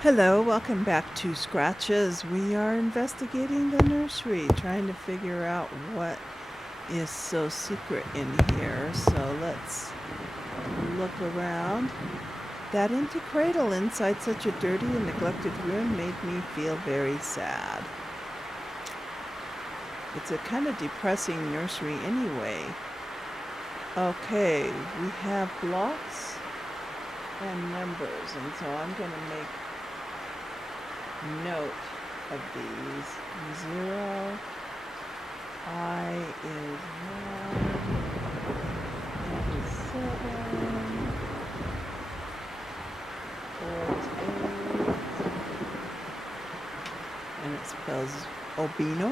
Hello, welcome back to Scratches. We are investigating the nursery, trying to figure out what is so secret in here. So let's look around. That empty cradle inside such a dirty and neglected room made me feel very sad. It's a kind of depressing nursery anyway. Okay, we have blocks and numbers, and so I'm going to make note of these. 0, I is 1, N is 7, 4 is 8, and it spells Obina.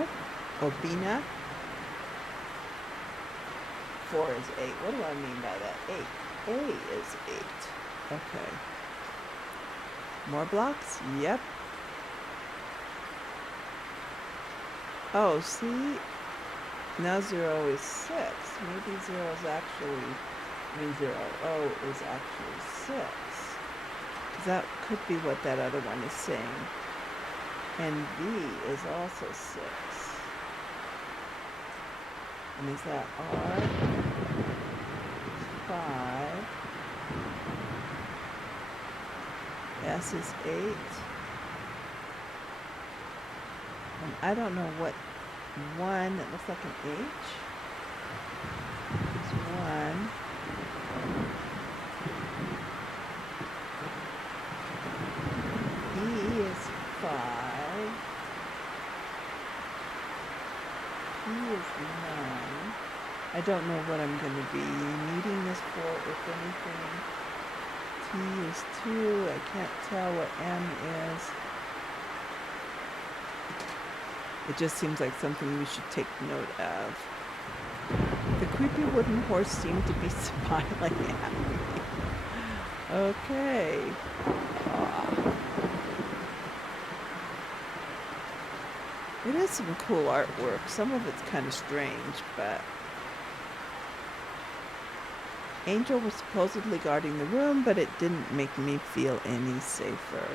4 is 8. What do I mean by that? 8. A is 8. Okay. More blocks? Yep. Oh, see? Now 0 is 6. Maybe 0 is actually, 0, O is actually 6. Because that could be what that other one is saying. And V is also 6. And is that R? 5. S is 8. And I don't know what 1, it looks like an H. It's 1. E is 5. P is 9. I don't know what I'm going to be needing this for, if anything. T is 2. I can't tell what M is. It just seems like something we should take note of. The creepy wooden horse seemed to be smiling at me. Okay. It is some cool artwork. Some of it's kind of strange, but... Angel was supposedly guarding the room, but it didn't make me feel any safer.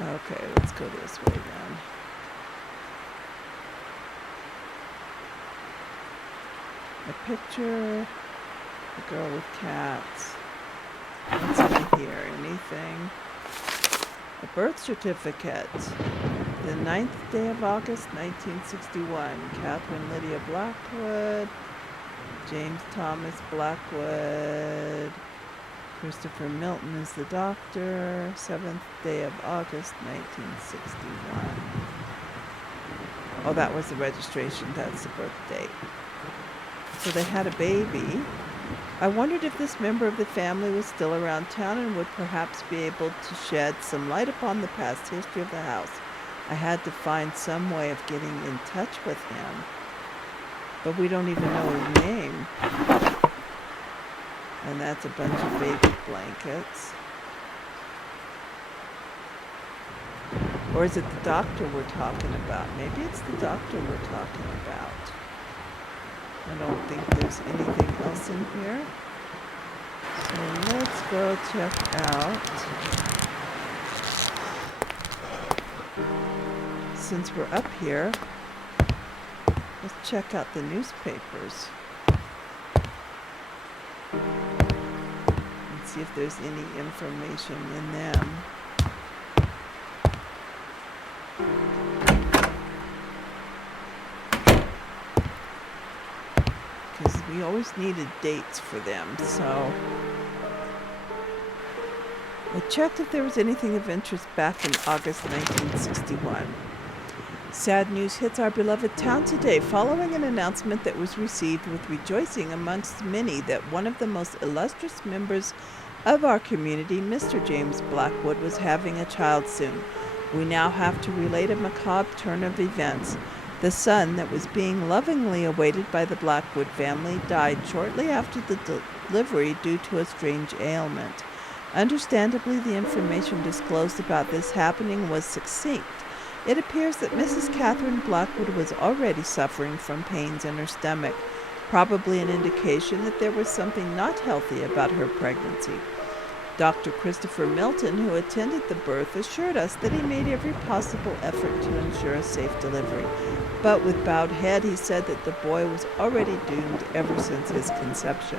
Okay, let's go this way then. A picture, a girl with cats. What's in here? Anything? A birth certificate. The 9th day of August, 1961. Catherine Lydia Blackwood. James Thomas Blackwood. Christopher Milton is the doctor. 7th day of August, 1961. Oh, that was the registration. That's the birth date. So they had a baby. I wondered if this member of the family was still around town and would perhaps be able to shed some light upon the past history of the house. I had to find some way of getting in touch with him. But we don't even know his name. And that's a bunch of baby blankets. Or is it the doctor we're talking about? Maybe it's the doctor we're talking about. I don't think there's anything else in here. So let's go check out. Since we're up here, let's check out the newspapers. See if there's any information in them. Because we always needed dates for them, so I checked if there was anything of interest back in August 1961. Sad news hits our beloved town today following an announcement that was received with rejoicing amongst many that one of the most illustrious members of our community, Mr. James Blackwood, was having a child soon. We now have to relate a macabre turn of events. The son that was being lovingly awaited by the Blackwood family died shortly after the delivery due to a strange ailment. Understandably, the information disclosed about this happening was succinct, It appears that Mrs. Catherine Blackwood was already suffering from pains in her stomach, probably an indication that there was something not healthy about her pregnancy. Dr. Christopher Milton, who attended the birth, assured us that he made every possible effort to ensure a safe delivery. But with bowed head, he said that the boy was already doomed ever since his conception.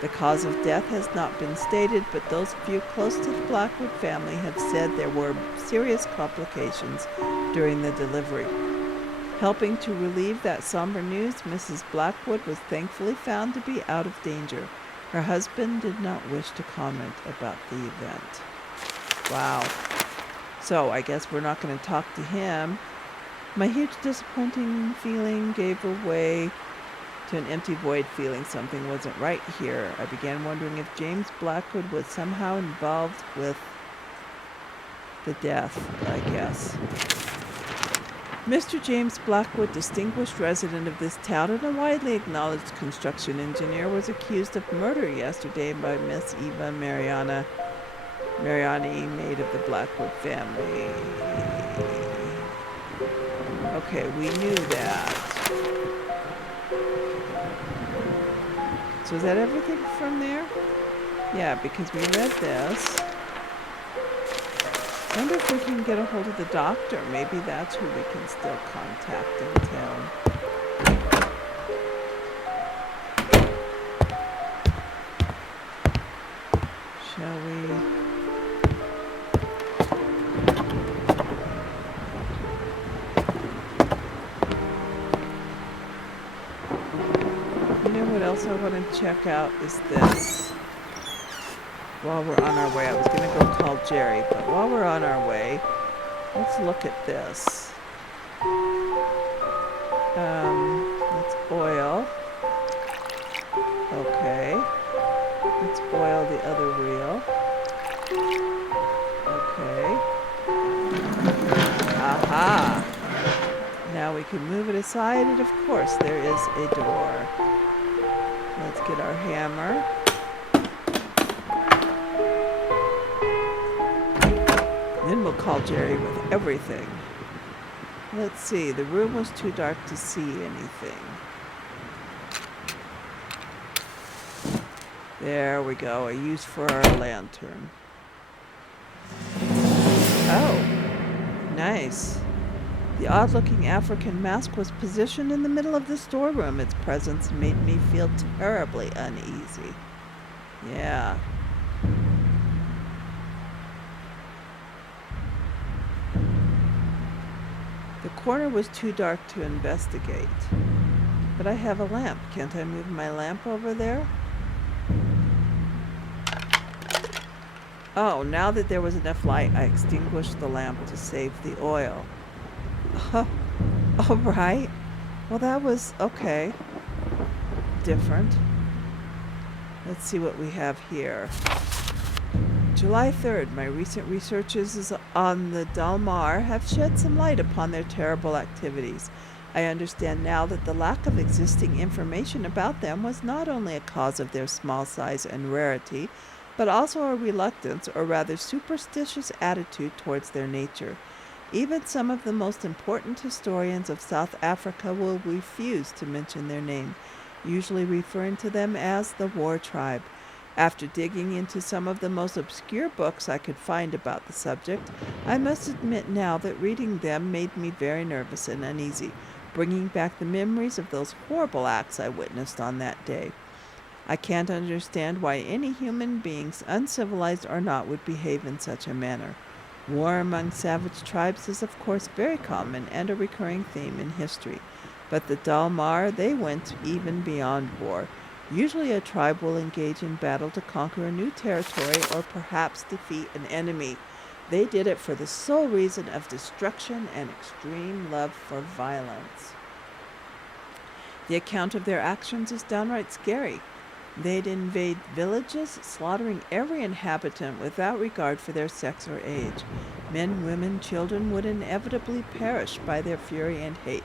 The cause of death has not been stated, but those few close to the Blackwood family have said there were serious complications during the delivery. Helping to relieve that somber news, Mrs. Blackwood was thankfully found to be out of danger. Her husband did not wish to comment about the event. Wow. So I guess we're not going to talk to him. My huge disappointing feeling gave way to an empty void feeling something wasn't right here. I began wondering if James Blackwood was somehow involved with the death, I guess. Mr. James Blackwood, distinguished resident of this town and a widely acknowledged construction engineer, was accused of murder yesterday by Miss Eva Mariani, maid of the Blackwood family. Okay, we knew that. So is that everything from there? Yeah, because we read this. I wonder if we can get a hold of the doctor. Maybe that's who we can still contact in town. Shall we? You know what else I want to check out is this. While we're on our way, I was going to go call Jerry, but while we're on our way, let's look at this. Let's oil. Okay. Let's oil the other wheel. Okay. Aha! Now we can move it aside, and of course there is a door. Let's get our hammer. Then we'll call Jerry with everything. Let's see, the room was too dark to see anything. There we go, a use for our lantern. Oh, nice. The odd-looking African mask was positioned in the middle of the storeroom. Its presence made me feel terribly uneasy. Yeah. The corner was too dark to investigate. But I have a lamp. Can't I move my lamp over there? Oh, now that there was enough light, I extinguished the lamp to save the oil. Oh, all right. Well, that was okay. Different. Let's see what we have here. July 3rd, my recent researches on the Dalmar have shed some light upon their terrible activities. I understand now that the lack of existing information about them was not only a cause of their small size and rarity, but also a reluctance, or rather superstitious attitude towards their nature. Even some of the most important historians of South Africa will refuse to mention their name, usually referring to them as the war tribe. After digging into some of the most obscure books I could find about the subject, I must admit now that reading them made me very nervous and uneasy, bringing back the memories of those horrible acts I witnessed on that day. I can't understand why any human beings, uncivilized or not, would behave in such a manner. War among savage tribes is of course very common and a recurring theme in history, but the Dalmar, they went even beyond war. Usually a tribe will engage in battle to conquer a new territory or perhaps defeat an enemy. They did it for the sole reason of destruction and extreme love for violence. The account of their actions is downright scary. They'd invade villages, slaughtering every inhabitant without regard for their sex or age. Men, women, children would inevitably perish by their fury and hate,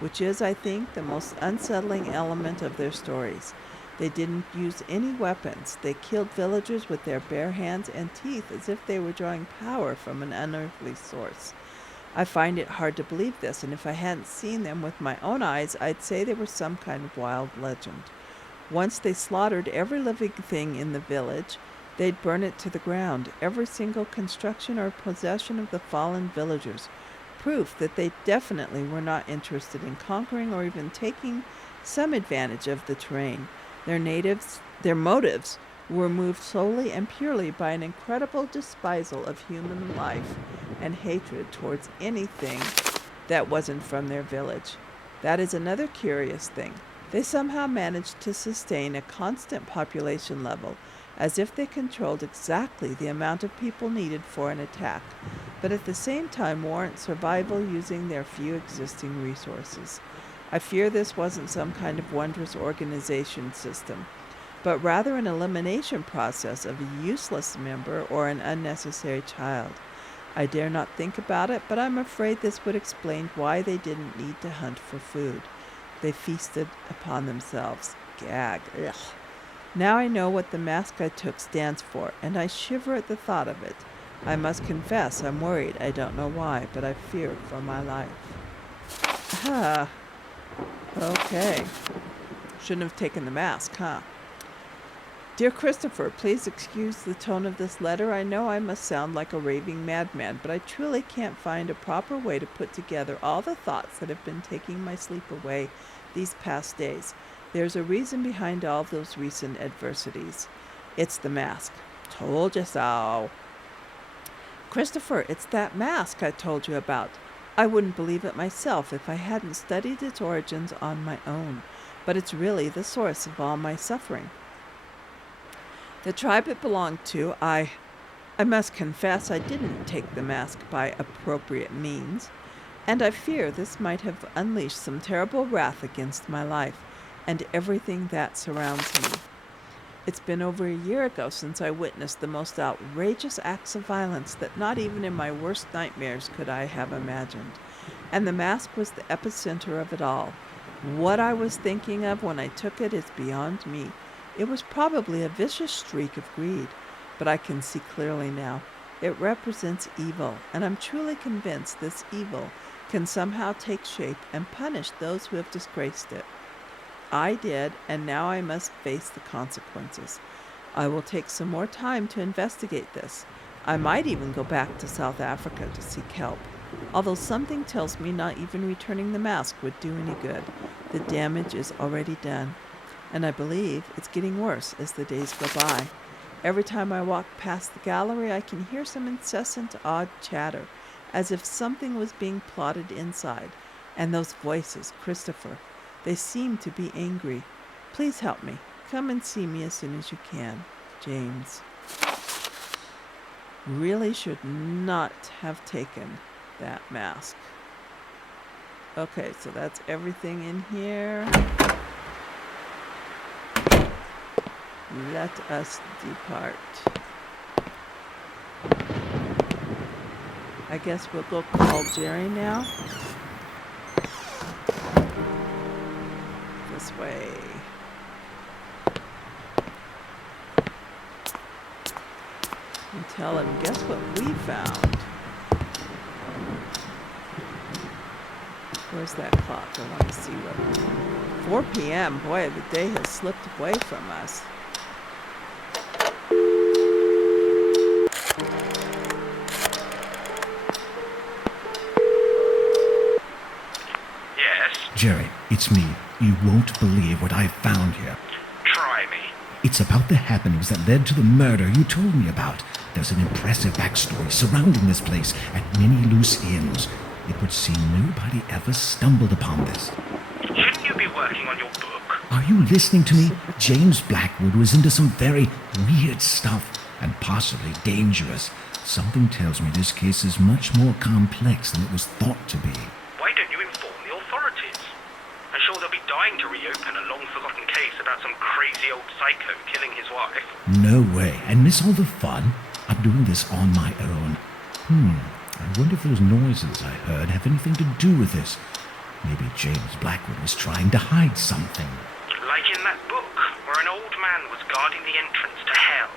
which is, I think, the most unsettling element of their stories. They didn't use any weapons. They killed villagers with their bare hands and teeth as if they were drawing power from an unearthly source. I find it hard to believe this, and if I hadn't seen them with my own eyes, I'd say they were some kind of wild legend. Once they slaughtered every living thing in the village, they'd burn it to the ground, every single construction or possession of the fallen villagers, proof that they definitely were not interested in conquering or even taking some advantage of the terrain. Their motives were moved solely and purely by an incredible despisal of human life and hatred towards anything that wasn't from their village. That is another curious thing. They somehow managed to sustain a constant population level, as if they controlled exactly the amount of people needed for an attack, but at the same time warrant survival using their few existing resources. I fear this wasn't some kind of wondrous organization system, but rather an elimination process of a useless member or an unnecessary child. I dare not think about it, but I'm afraid this would explain why they didn't need to hunt for food. They feasted upon themselves. Gag. Ugh. Now I know what the mask I took stands for, and I shiver at the thought of it. I must confess I'm worried. I don't know why, but I fear for my life. Ah. Okay. Shouldn't have taken the mask, huh? Dear Christopher, please excuse the tone of this letter. I know I must sound like a raving madman, but I truly can't find a proper way to put together all the thoughts that have been taking my sleep away these past days. There's a reason behind all those recent adversities. It's the mask. Told you so. Christopher, it's that mask I told you about. I wouldn't believe it myself if I hadn't studied its origins on my own, but it's really the source of all my suffering. The tribe it belonged to, I must confess I didn't take the mask by appropriate means, and I fear this might have unleashed some terrible wrath against my life and everything that surrounds me. It's been over a year ago since I witnessed the most outrageous acts of violence that not even in my worst nightmares could I have imagined, and the mask was the epicenter of it all. What I was thinking of when I took it is beyond me. It was probably a vicious streak of greed, but I can see clearly now. It represents evil, and I'm truly convinced this evil can somehow take shape and punish those who have disgraced it. I did, and now I must face the consequences. I will take some more time to investigate this. I might even go back to South Africa to seek help, although something tells me not even returning the mask would do any good. The damage is already done, and I believe it's getting worse as the days go by. Every time I walk past the gallery, I can hear some incessant odd chatter, as if something was being plotted inside. And those voices, Christopher, they seem to be angry. Please help me. Come and see me as soon as you can. James. Really should not have taken that mask. Okay, so that's everything in here. Let us depart. I guess we'll go call Jerry now. This way. And tell him, guess what we found? Where's that clock? I want to see what. 4 p.m. Boy, the day has slipped away from us. Jerry, it's me. You won't believe what I found here. Try me. It's about the happenings that led to the murder you told me about. There's an impressive backstory surrounding this place and many loose ends. It would seem nobody ever stumbled upon this. Shouldn't you be working on your book? Are you listening to me? James Blackwood was into some very weird stuff and possibly dangerous. Something tells me this case is much more complex than it was thought to be. Why don't you inform the authorities? I'm sure they'll be dying to reopen a long-forgotten case about some crazy old psycho killing his wife. No way. And miss all the fun? I'm doing this on my own. I wonder if those noises I heard have anything to do with this. Maybe James Blackwood was trying to hide something. Like in that book, where an old man was guarding the entrance to hell.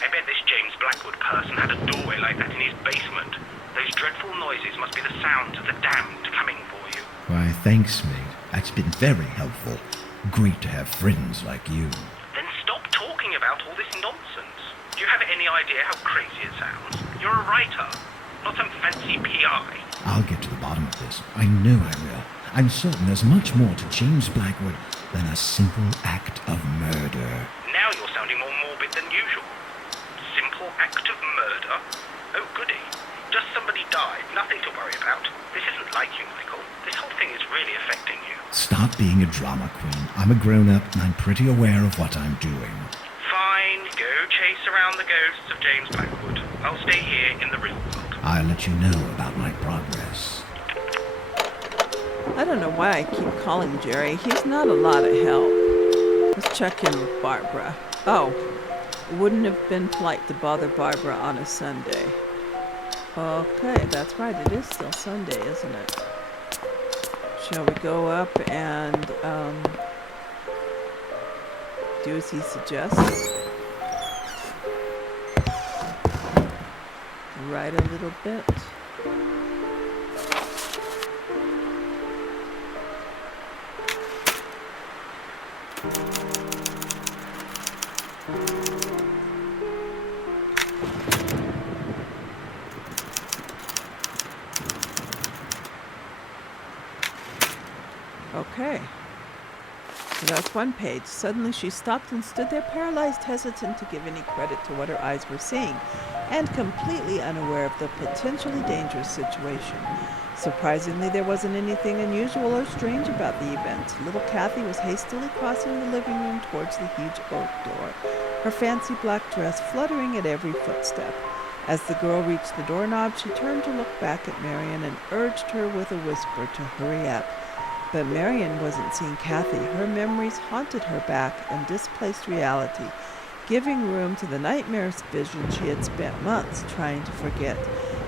I bet this James Blackwood person had a doorway like that in his basement. Those dreadful noises must be the sounds of the damned coming for you. Why, thanks, maid. That's been very helpful. Great to have friends like you. Then stop talking about all this nonsense. Do you have any idea how crazy it sounds? You're a writer, not some fancy PI. I'll get to the bottom of this. I know I will. I'm certain there's much more to James Blackwood than a simple act of murder. Now you're sounding more morbid than usual. Simple act of murder? Oh, goody. Just somebody died, nothing to worry about. This isn't like you, Michael. This whole thing is really affecting you. Stop being a drama queen. I'm a grown-up and I'm pretty aware of what I'm doing. Fine, go chase around the ghosts of James Blackwood. I'll stay here in the real world. I'll let you know about my progress. I don't know why I keep calling Jerry. He's not a lot of help. Let's check in with Barbara. Oh, wouldn't have been polite to bother Barbara on a Sunday. Okay, that's right. It is still Sunday, isn't it? Shall we go up and do as he suggests? Write a little bit. Okay. So that's one page. Suddenly she stopped and stood there, paralyzed, hesitant to give any credit to what her eyes were seeing, and completely unaware of the potentially dangerous situation. Surprisingly, there wasn't anything unusual or strange about the event. Little Kathy was hastily crossing the living room towards the huge oak door, her fancy black dress fluttering at every footstep. As the girl reached the doorknob, she turned to look back at Marion and urged her with a whisper to hurry up. But Marion wasn't seeing Kathy. Her memories haunted her back and displaced reality, giving room to the nightmarish vision she had spent months trying to forget,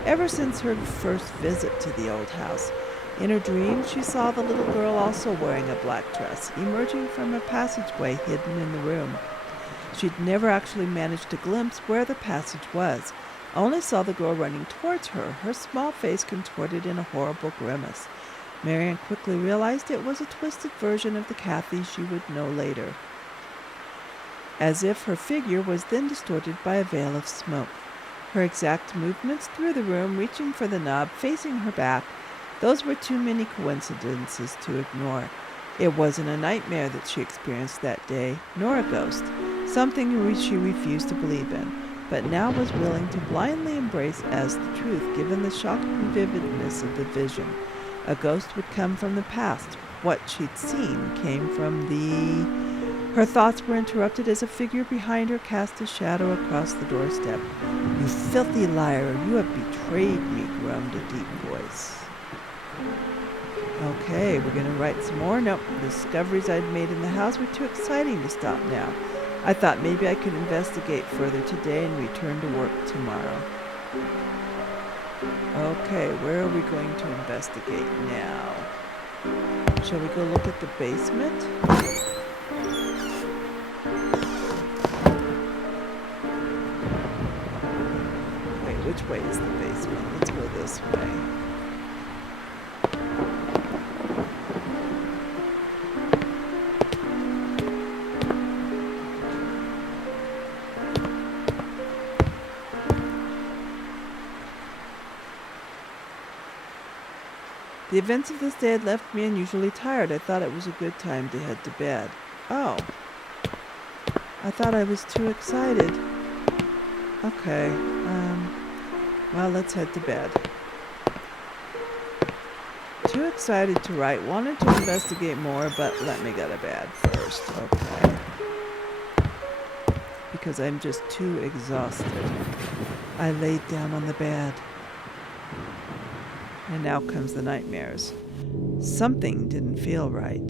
ever since her first visit to the old house. In her dream, she saw the little girl also wearing a black dress, emerging from a passageway hidden in the room. She'd never actually managed to glimpse where the passage was, only saw the girl running towards her, her small face contorted in a horrible grimace. Marion quickly realized it was a twisted version of the Kathy she would know later, as if her figure was then distorted by a veil of smoke. Her exact movements through the room, reaching for the knob, facing her back, those were too many coincidences to ignore. It wasn't a nightmare that she experienced that day, nor a ghost, something she refused to believe in, but now was willing to blindly embrace as the truth, given the shocking vividness of the vision. A ghost would come from the past. What she'd seen came from the... Her thoughts were interrupted as a figure behind her cast a shadow across the doorstep. "You filthy liar, you have betrayed me," groaned a deep voice. Okay, we're going to write some more. Nope, the discoveries I'd made in the house were too exciting to stop now. I thought maybe I could investigate further today and return to work tomorrow. Okay, where are we going to investigate now? Shall we go look at the basement? Wait, which way is the basement? Let's go this way. The events of this day had left me unusually tired. I thought it was a good time to head to bed. Oh. I thought I was too excited. Okay. Well, let's head to bed. Too excited to write. Wanted to investigate more, but let me go to bed first. Okay. Because I'm just too exhausted. I laid down on the bed. And now comes the nightmares. Something didn't feel right.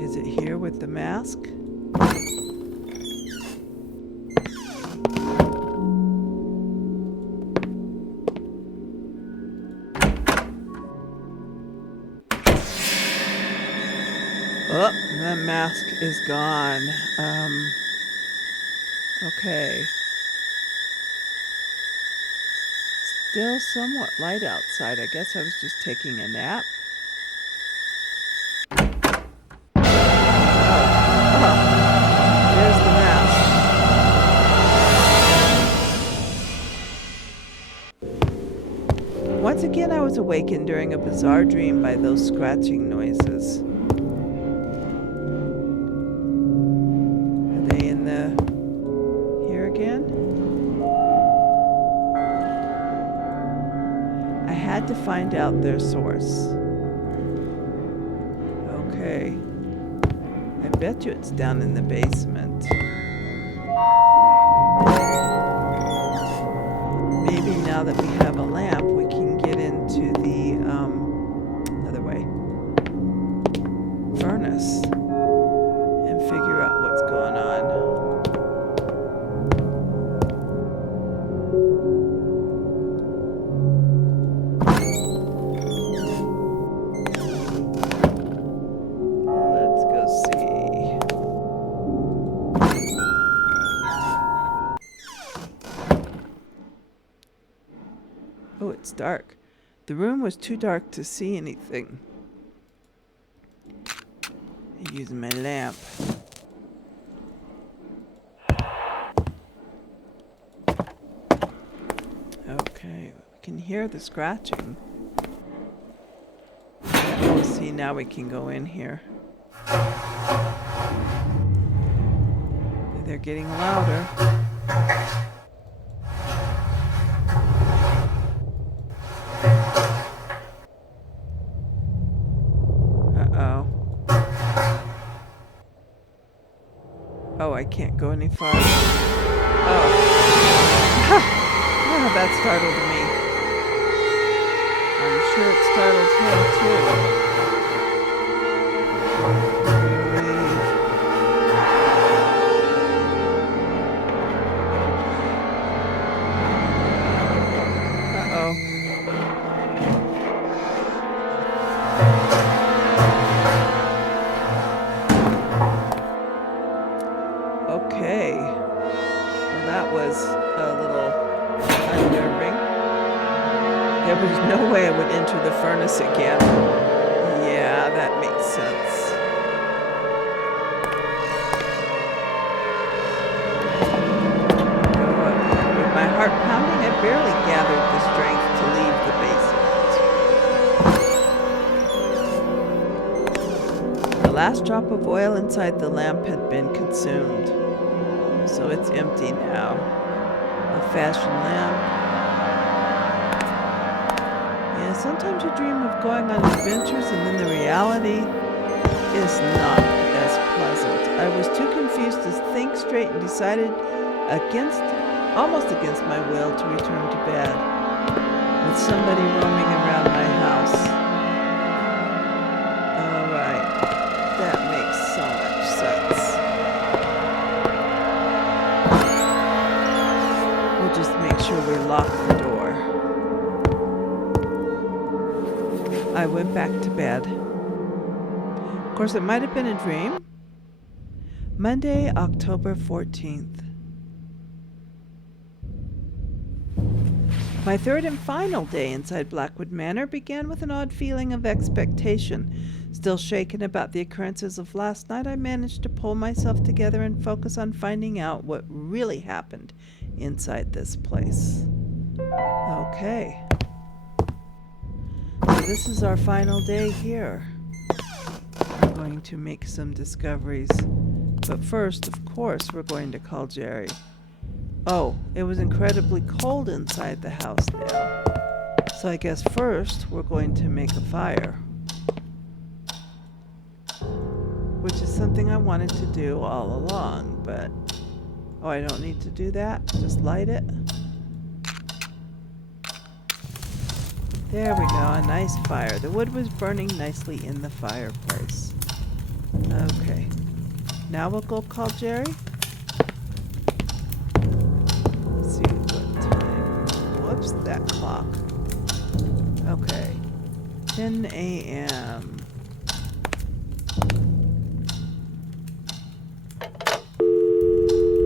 Is it here with the mask? mask is gone. Okay. Still somewhat light outside. I guess I was just taking a nap. There's the mask. Once again, I was awakened during a bizarre dream by those scratching noises. Are they in the... here again? I had to find out their source. Okay. I bet you it's down in the basement. Maybe now that we have a lamp, we can get into the other way, furnace, and figure out what's going on. Let's go see. Oh, it's dark. The room was too dark to see anything. I'm using my lamp. Okay, we can hear the scratching. Oh, see, now we can go in here. They're getting louder. Oh, I can't go any farther. Oh. Oh, that startled me. I'm sure it startled him too. Uh-oh. Okay, well that was a little unnerving. There was no way I would enter the furnace again. Yeah, that makes sense. With my heart pounding, I barely gathered the strength to leave the basement. The last drop of oil inside the lamp had been consumed. So it's empty now. A fashion lamp. Yeah, sometimes you dream of going on adventures and then the reality is not as pleasant. I was too confused to think straight and decided almost against my will to return to bed with somebody roaming around my house. Alright, that makes so much sense. Just make sure we lock the door. I went back to bed. Of course, it might have been a dream. Monday, October 14th. My third and final day inside Blackwood Manor began with an odd feeling of expectation. Still shaken about the occurrences of last night, I managed to pull myself together and focus on finding out what really happened inside this place. Okay. So this is our final day here. I'm going to make some discoveries. But first, of course, we're going to call Jerry. Oh, it was incredibly cold inside the house now. So I guess first we're going to make a fire. Which is something I wanted to do all along, but... Oh, I don't need to do that? Just light it? There we go, a nice fire. The wood was burning nicely in the fireplace. Okay. Now we'll go call Jerry. Let's see what time. Whoops, that clock. Okay. 10 a.m.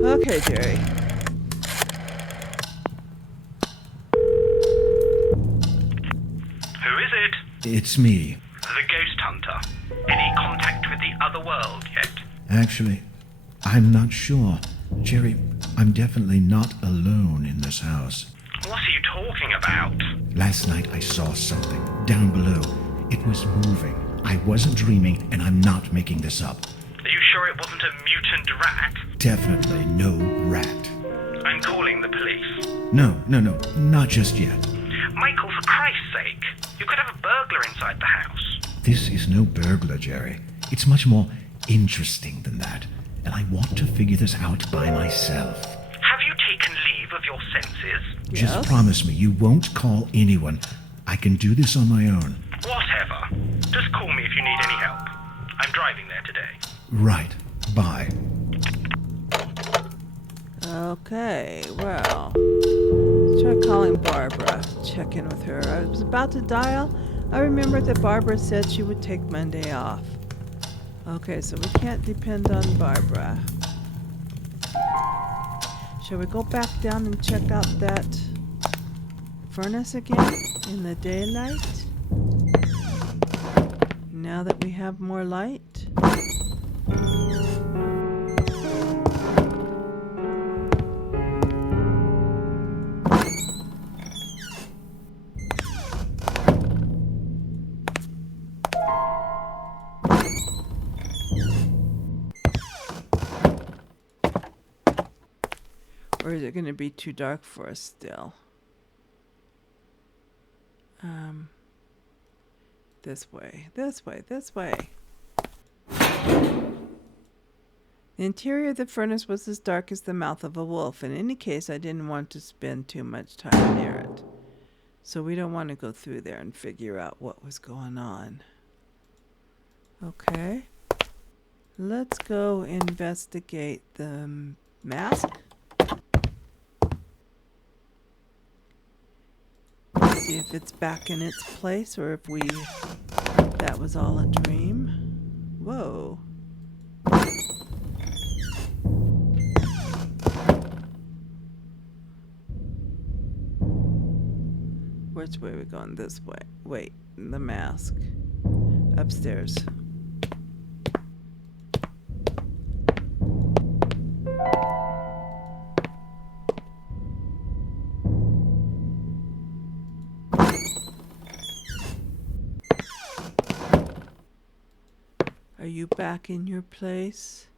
Okay, Jerry. Who is it? It's me. The ghost hunter. Any contact with the other world yet? Actually, I'm not sure. Jerry, I'm definitely not alone in this house. What are you talking about? Last night I saw something down below. It was moving. I wasn't dreaming, and I'm not making this up. Are you sure it wasn't a mutant rat? Definitely no rat. I'm calling the police. No, not just yet. Michael, for Christ's sake, you could have a burglar inside the house. This is no burglar, Jerry. It's much more interesting than that, and I want to figure this out by myself. Have you taken leave of your senses? Just Yes? promise me you won't call anyone. I can do this on my own. Whatever. Just call me if you need any help. I'm driving there today. Right. Bye. Okay, well, let's try calling Barbara. Check in with her. I was about to dial. I remembered that Barbara said she would take Monday off. Okay, so we can't depend on Barbara. Shall we go back down and check out that furnace again in the daylight? Now that we have more light? Or is it going to be too dark for us still? This way, this way, this way. The interior of the furnace was as dark as the mouth of a wolf. In any case, I didn't want to spend too much time near it. So we don't want to go through there and figure out what was going on. Okay. Let's go investigate the mask. See if it's back in its place or if that was all a dream. Whoa. Which way are we going? This way. Wait, the mask. Upstairs. Are you back in your place?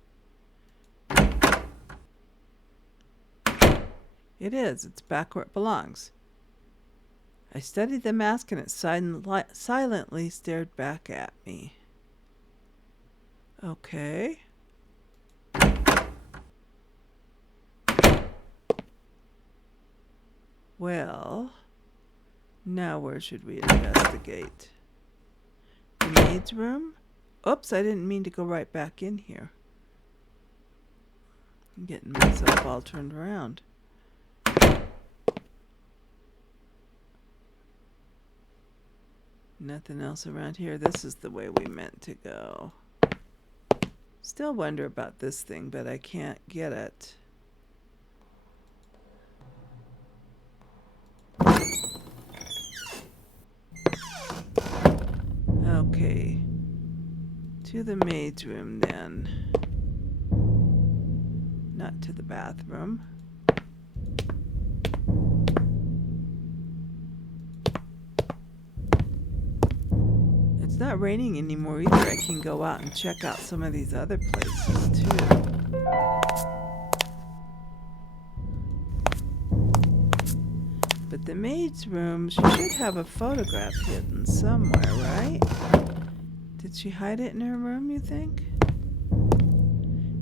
It is. It's back where it belongs. I studied the mask and it silently stared back at me. Okay. Well, now where should we investigate? The maid's room? Oops, I didn't mean to go right back in here. I'm getting myself all turned around. Nothing else around here. This is the way we meant to go. Still wonder about this thing, but I can't get it. Okay. To the maid's room then. Not to the bathroom. It's not raining anymore either. I can go out and check out some of these other places too. But the maid's room, she should have a photograph hidden somewhere, right? Did she hide it in her room, you think?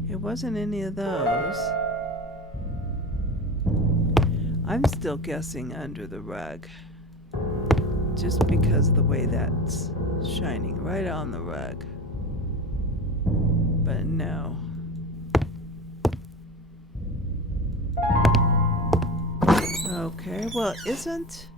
It wasn't any of those. I'm still guessing under the rug. Just because of the way that's shining right on the rug. But no. Okay, well, isn't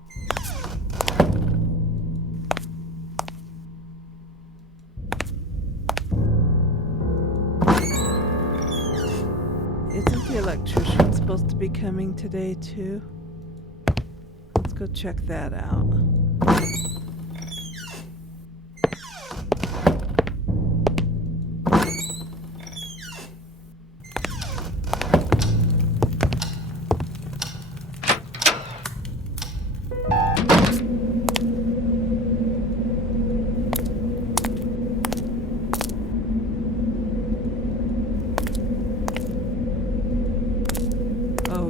the electrician's supposed to be coming today too. Let's go check that out.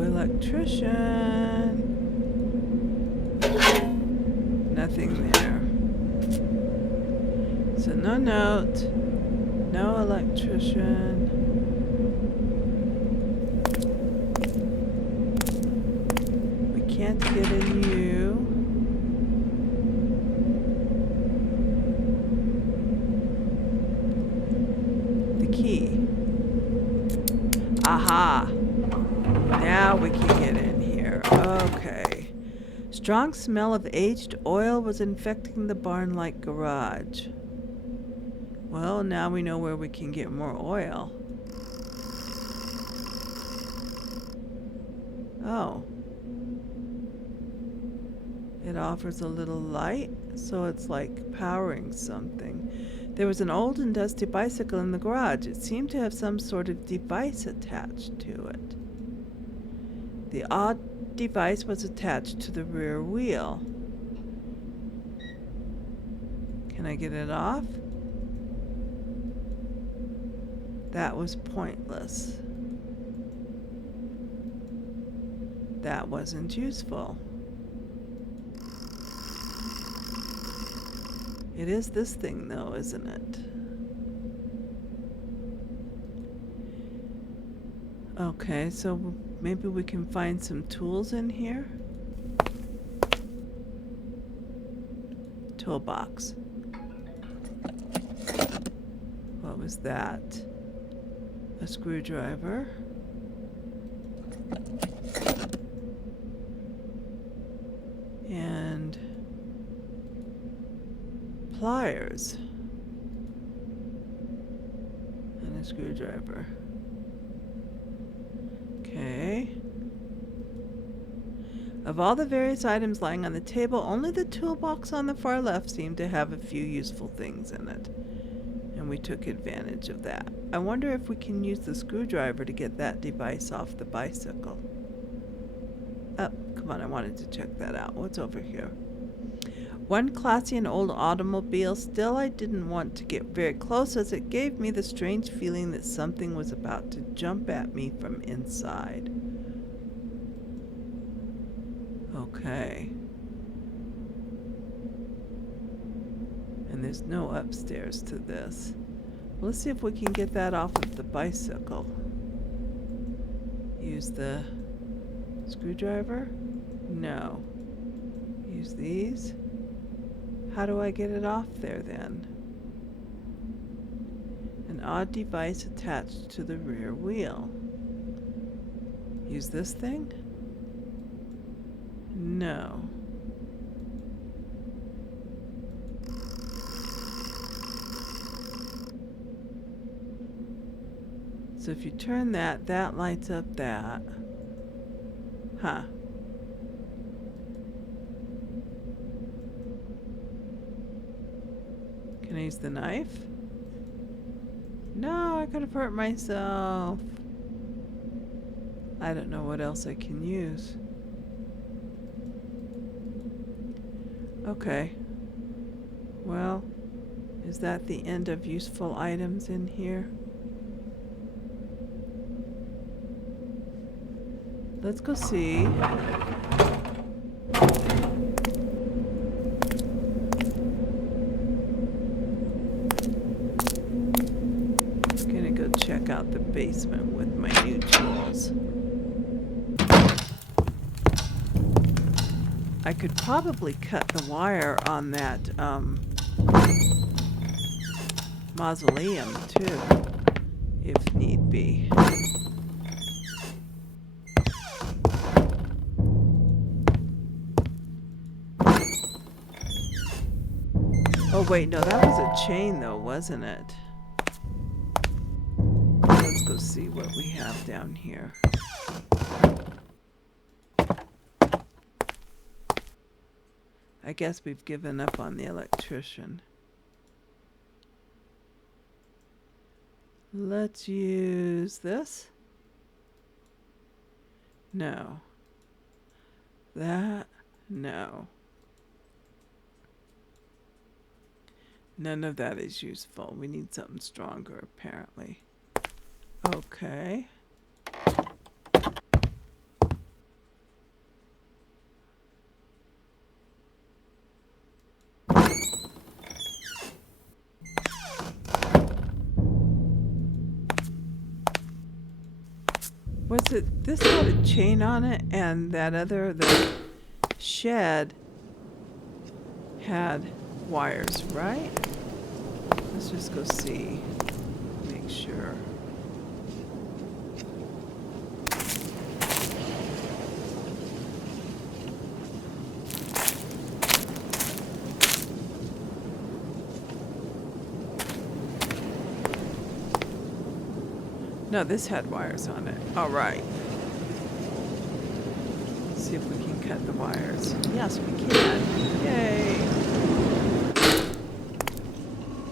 Electrician. Nothing there. So no note. No electrician. We can't get in you. The key. Aha! Now we can get in here. Okay. Strong smell of aged oil was infecting the barn-like garage. Well, now we know where we can get more oil. Oh. It offers a little light, so it's like powering something. There was an old and dusty bicycle in the garage. It seemed to have some sort of device attached to it. The odd device was attached to the rear wheel. Can I get it off? That was pointless. That wasn't useful. It is this thing though, isn't it? Okay, so maybe we can find some tools in here. Toolbox. What was that? A screwdriver. And pliers. And a screwdriver. Okay. Of all the various items lying on the table, only the toolbox on the far left seemed to have a few useful things in it. And we took advantage of that. I wonder if we can use the screwdriver to get that device off the bicycle. Oh, come on, I wanted to check that out. What's over here? One classy and old automobile. Still, I didn't want to get very close as it gave me the strange feeling that something was about to jump at me from inside. Okay. And there's no upstairs to this. Let's see if we can get that off of the bicycle. Use the screwdriver? No. Use these? How do I get it off there then? An odd device attached to the rear wheel. Use this thing? No. So if you turn that, that lights up that. Huh. Can I use the knife? No, I could have hurt myself. I don't know what else I can use. Okay. Well, is that the end of useful items in here? Let's go see. Gonna go check out the basement with my new tools. I could probably cut the wire on that mausoleum too, if need be. Oh wait, no, that was a chain though, wasn't it? Let's Let's go see what we have down here. I guess we've given up on the electrician. Let's use this. No. That. No. None of that is useful. We need something stronger, apparently. Okay. Was it, this had a chain on it, and that other, the shed had wires, right? Let's just go see, make sure. No, this had wires on it. All right. Let's see if we can cut the wires. Yes, we can. Yay.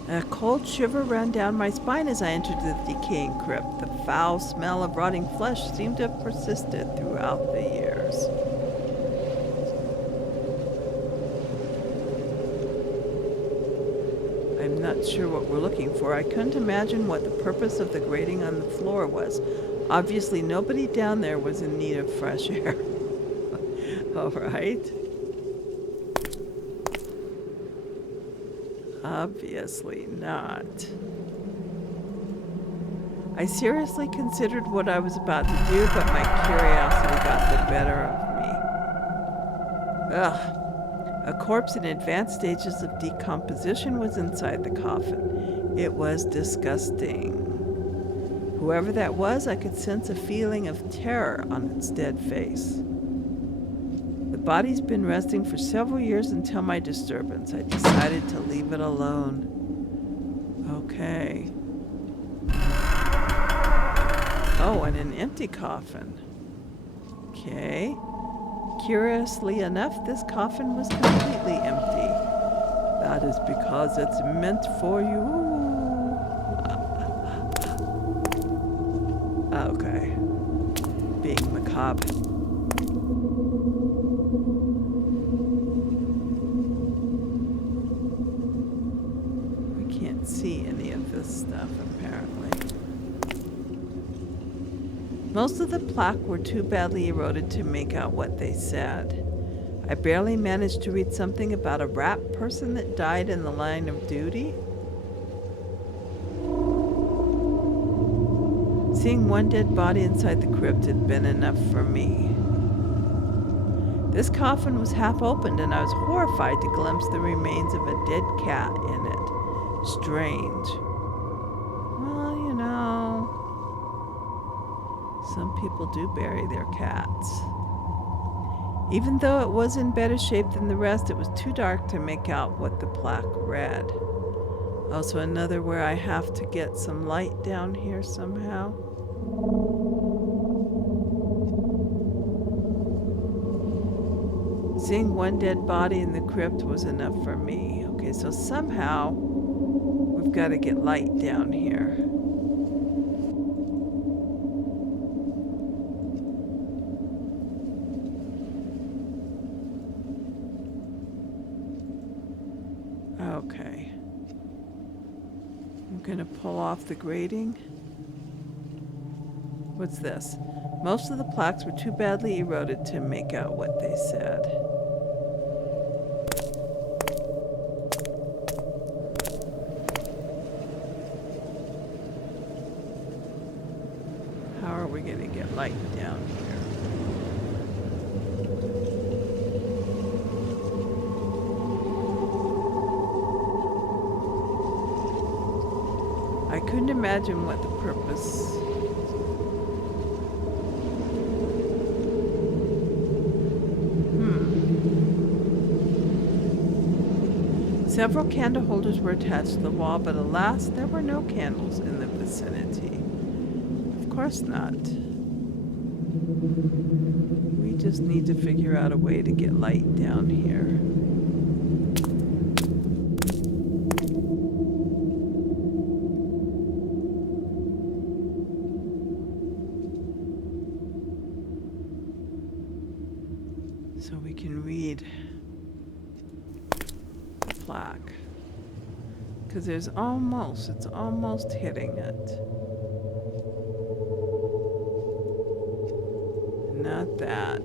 A cold shiver ran down my spine as I entered the decaying crypt. The foul smell of rotting flesh seemed to have persisted throughout the years. I'm not sure what we're looking for. I couldn't imagine what the purpose of the grating on the floor was. Obviously, nobody down there was in need of fresh air. All right. Obviously not. I seriously considered what I was about to do, but my curiosity got the better of me. Ugh. A corpse in advanced stages of decomposition was inside the coffin. It was disgusting. Whoever that was, I could sense a feeling of terror on its dead face. The body's been resting for several years until my disturbance. I decided to leave it alone. Okay. Oh, and an empty coffin. Okay. Curiously enough, this coffin was completely empty. That is because it's meant for you. Okay. Being macabre. We can't see any of this stuff, apparently. Most of the plaque were too badly eroded to make out what they said. I barely managed to read something about a rat person that died in the line of duty. Seeing one dead body inside the crypt had been enough for me. This coffin was half opened, and I was horrified to glimpse the remains of a dead cat in it. Strange. Well, you know, some people do bury their cats. Even though it was in better shape than the rest, it was too dark to make out what the plaque read. Also another where I have to get some light down here somehow. Seeing one dead body in the crypt was enough for me. Okay, so somehow we've got to get light down here. Okay. I'm gonna pull off the grating. What's this? Most of the plaques were too badly eroded to make out what they said. How are we gonna get light down here? I couldn't imagine what the purpose. Several candle holders were attached to the wall, but alas, there were no candles in the vicinity. course not. We just need to figure out a way to get light down here. So we can read the plaque. Because it's almost hitting it. Not that.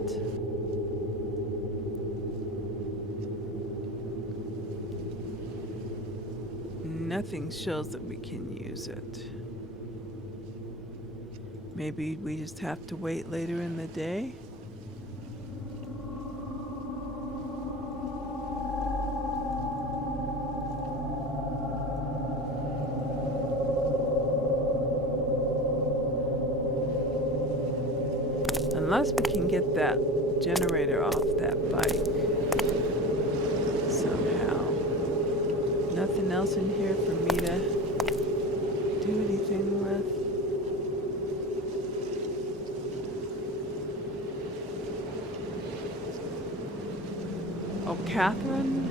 Nothing shows that we can use it. Maybe we just have to wait later in the day? Unless we can get that generator off that bike somehow. Nothing else in here for me to do anything with. Oh, Catherine?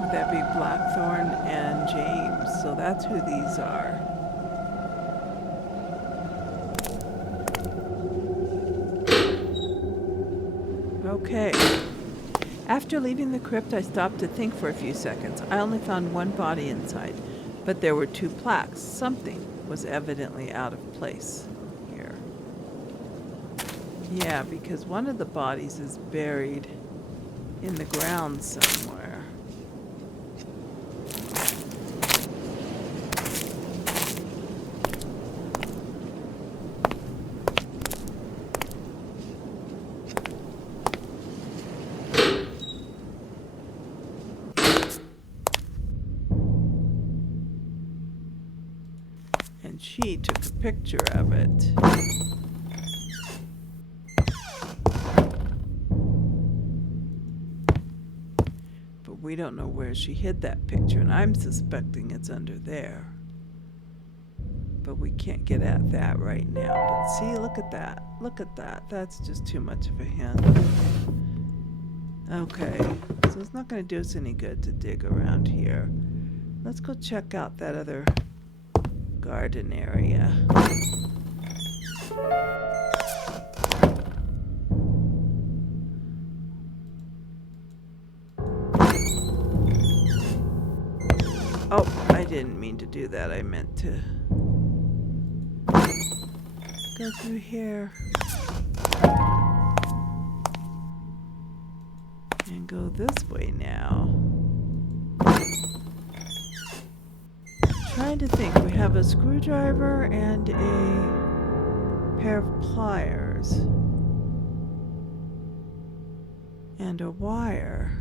Would that be Blackthorn and James? So that's who these are. Okay. After leaving the crypt, I stopped to think for a few seconds. I only found one body inside, but there were 2 plaques. Something was evidently out of place here. Yeah, because one of the bodies is buried in the ground somewhere. She took a picture of it. But we don't know where she hid that picture, and I'm suspecting it's under there. But we can't get at that right now. But see, look at that. Look at that. That's just too much of a hint. Okay, so it's not going to do us any good to dig around here. Let's go check out that other garden area. Oh, I didn't mean to do that. I meant to go through here and go this way now. Trying to think. We have a screwdriver and a pair of pliers and a wire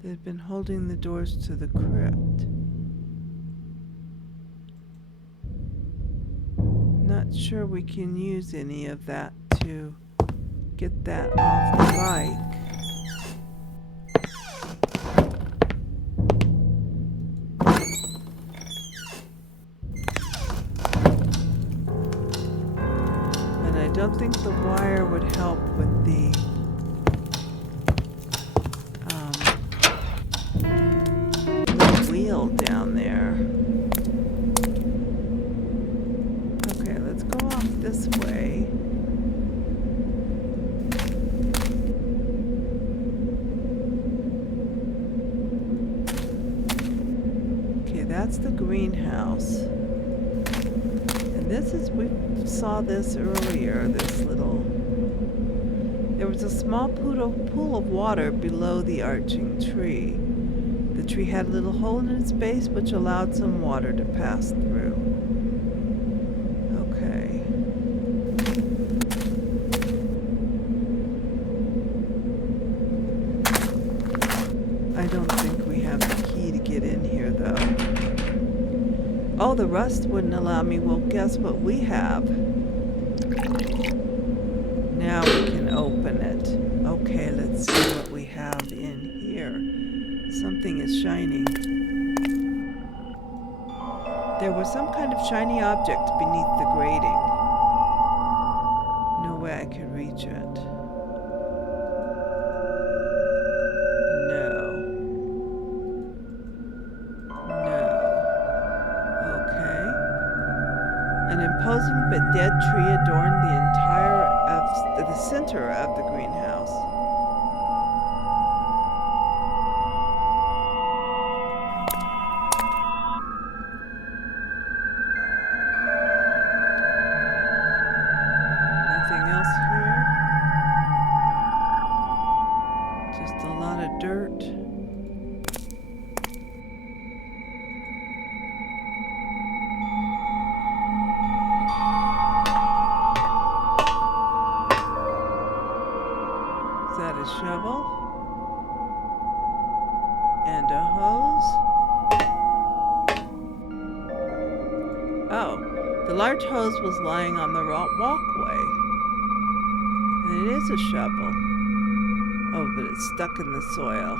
that had been holding the doors to the crypt. Not sure we can use any of that to get that off the bike. I don't think the wire would help with the wheel down there. Okay, let's go off this way. Okay, that's the greenhouse. And this is, we saw this earlier, there was a small pool of water below the arching tree. The tree had a little hole in its base which allowed some water to pass through. Okay. I don't think we have the key to get in here though. Oh, the rust wouldn't allow me. Well, guess what we have? Now we can open it. Okay, let's see what we have in here. Something is shining. There was some kind of shiny object beneath the grating. No way I could reach it. No. Okay. An imposing but dead tree adorned the center of the greenhouse. Nothing else here. Just a lot of dirt. Is that a shovel? And a hose? Oh, the large hose was lying on the walkway. And it is a shovel. Oh, but it's stuck in the soil.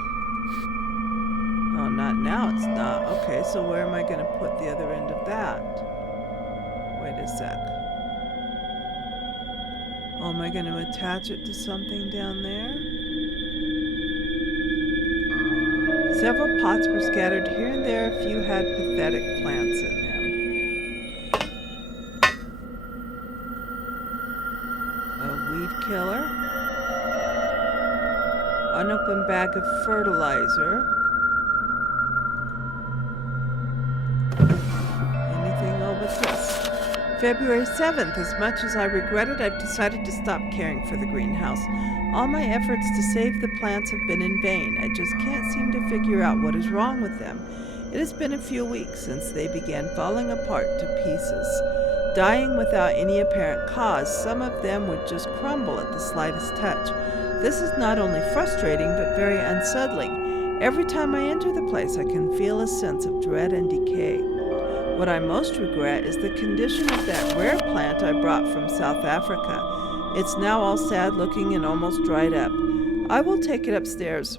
Oh, not now, it's not. Okay, so where am I going to put the other end of that? Wait a sec. Oh, am I going to attach it to something down there? Several pots were scattered here and there. A few had pathetic plants in them. A weed killer. Unopened bag of fertilizer. Anything over this? February 7th. As much as I regret it, I've decided to stop caring for the greenhouse. All my efforts to save the plants have been in vain. I just can't seem to figure out what is wrong with them. It has been a few weeks since they began falling apart to pieces. Dying without any apparent cause, some of them would just crumble at the slightest touch. This is not only frustrating, but very unsettling. Every time I enter the place, I can feel a sense of dread and decay. What I most regret is the condition of that rare plant I brought from South Africa. It's now all sad looking and almost dried up. I will take it upstairs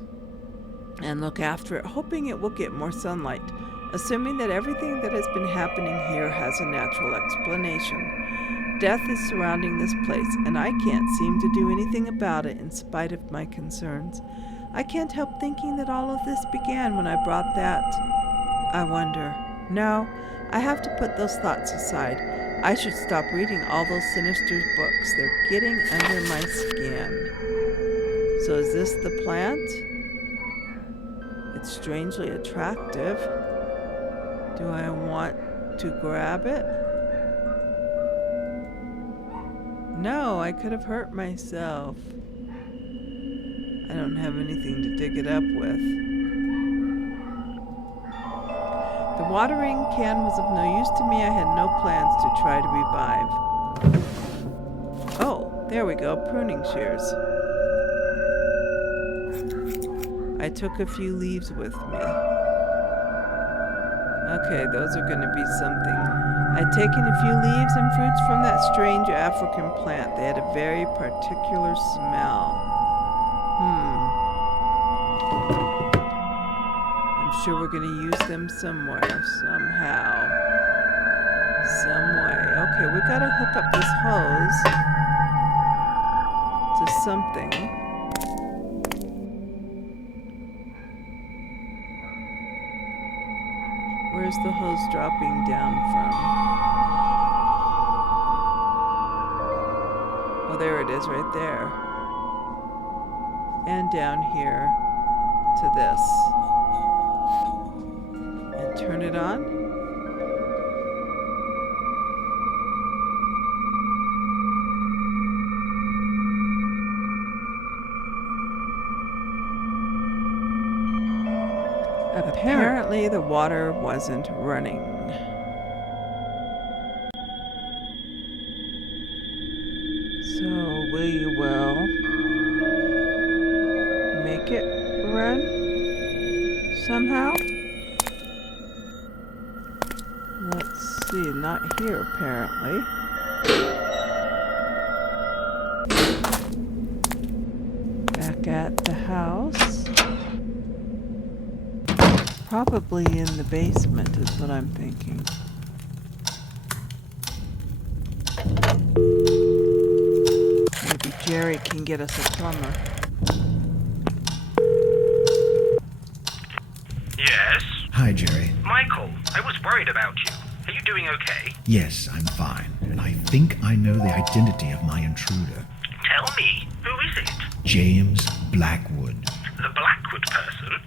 and look after it, hoping it will get more sunlight, assuming that everything that has been happening here has a natural explanation. Death is surrounding this place, and I can't seem to do anything about it in spite of my concerns. I can't help thinking that all of this began when I brought that. I wonder. No, I have to put those thoughts aside. I should stop reading all those sinister books. They're getting under my skin. So is this the plant? It's strangely attractive. Do I want to grab it? No, I could have hurt myself. I don't have anything to dig it up with. The watering can was of no use to me. I had no plans to try to revive. Oh, there we go, pruning shears. I took a few leaves with me. Okay, those are going to be something. I'd taken a few leaves and fruits from that strange African plant. They had a very particular smell. I'm sure we're going to use them somewhere, somehow. Some way. Okay, we got to hook up this hose to something. Where's the hose dropping down from? Oh, there it is right there. And down here to this. And turn it on. Apparently the water wasn't running. So we will make it run somehow. Let's see, not here apparently. Back at the house. Probably in the basement is what I'm thinking. Jerry can get us a plumber. Yes? Hi, Jerry. Michael, I was worried about you. Are you doing okay? Yes, I'm fine, and I think I know the identity of my intruder. Tell me, who is it? James Blackwood. The Blackwood person?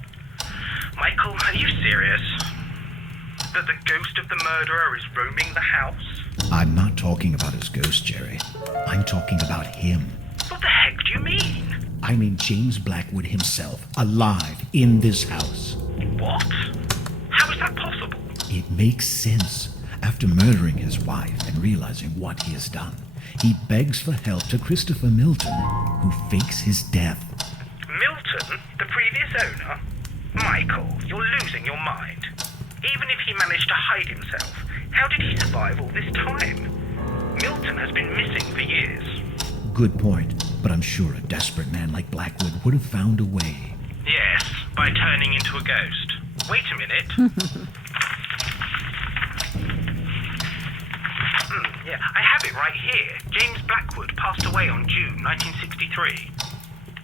Michael, are you serious? That the ghost of the murderer is roaming the house? I'm not talking about his ghost, Jerry. I'm talking about him. What the heck do you mean? I mean James Blackwood himself, alive in this house. What? How is that possible? It makes sense. After murdering his wife and realizing what he has done, he begs for help to Christopher Milton, who fakes his death. Milton, the previous owner? Michael, you're losing your mind. Even if he managed to hide himself, how did he survive all this time? Milton has been missing for years. Good point, but I'm sure a desperate man like Blackwood would have found a way. Yes, by turning into a ghost. Wait a minute. Yeah, I have it right here. James Blackwood passed away on June 1963.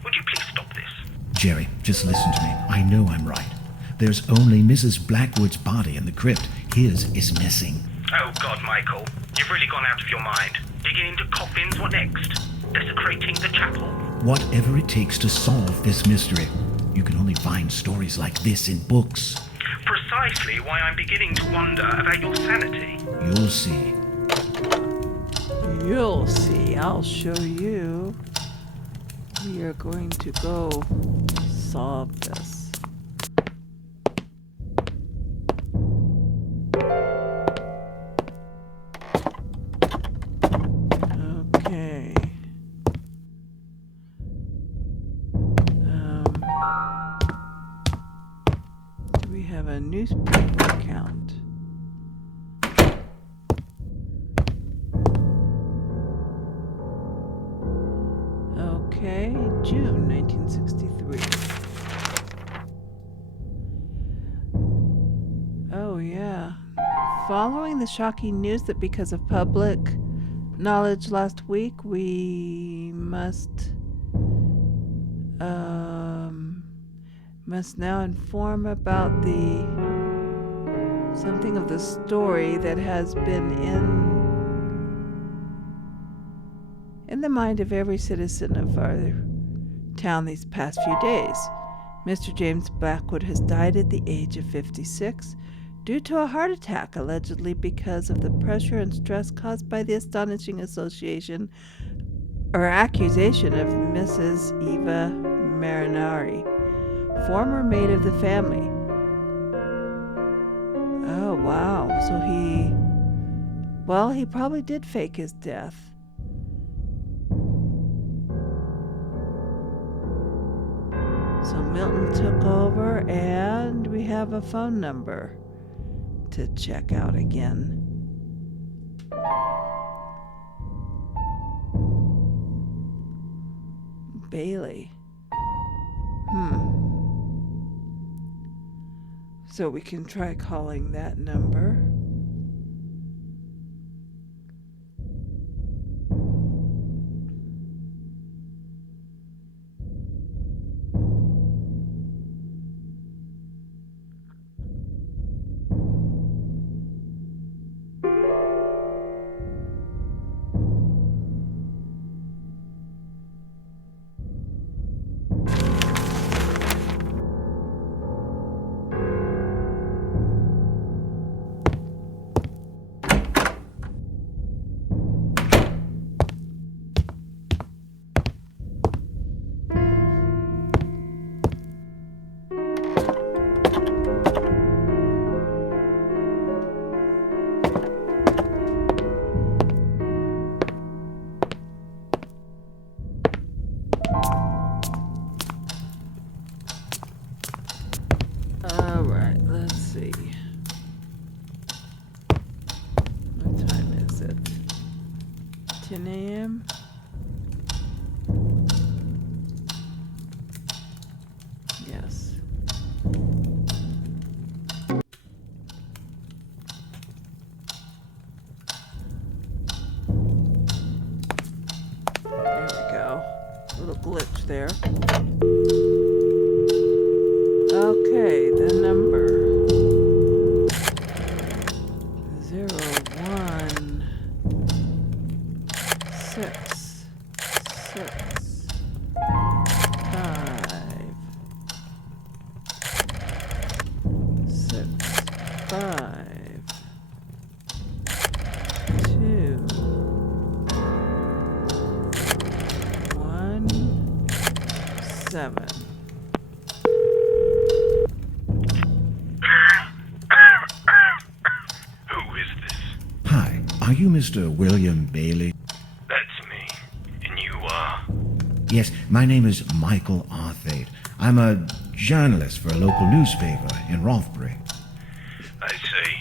Would you please stop this? Jerry, just listen to me. I know I'm right. There's only Mrs. Blackwood's body in the crypt. His is missing. Oh God, Michael. You've really gone out of your mind. Digging into coffins, what next? Desecrating the chapel? Whatever it takes to solve this mystery. You can only find stories like this in books. Precisely why I'm beginning to wonder about your sanity. You'll see. You'll see. I'll show you. We are going to go solve this. Okay. Do we have a newspaper account? Okay, June 1963. Oh, yeah. Following the shocking news that because of public knowledge last week, we must now inform about something of the story that has been in the mind of every citizen of our town these past few days. Mr. James Blackwood has died at the age of 56 due to a heart attack, allegedly because of the pressure and stress caused by the astonishing accusation of Mrs. Eva Marinari, former maid of the family. Oh, wow. So he probably did fake his death. So Milton took over, and we have a phone number to check out again. Bailey. So we can try calling that number. Alright, let's see. What time is it? 10 a.m.? Yes. There we go. little glitch there. Okay, the number 165. Who is this? Hi, are you Mr. William Bailey? That's me. And you are? Yes, my name is Michael Arthate. I'm a journalist for a local newspaper in Rothbury. I see.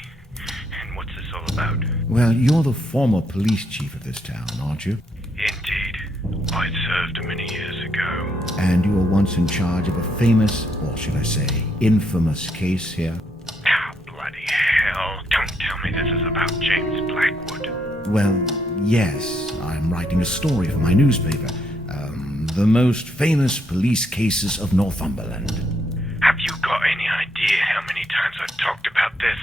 And what's this all about? Well, you're the former police chief of this town, aren't you? Indeed. I served many years ago. And you were once in charge of a famous, or should I say, infamous case here? Ah, bloody hell. Don't tell me this is about James Blackwood. Well, yes, I'm writing a story for my newspaper. The most famous police cases of Northumberland. Have you got any idea how many times I've talked about this?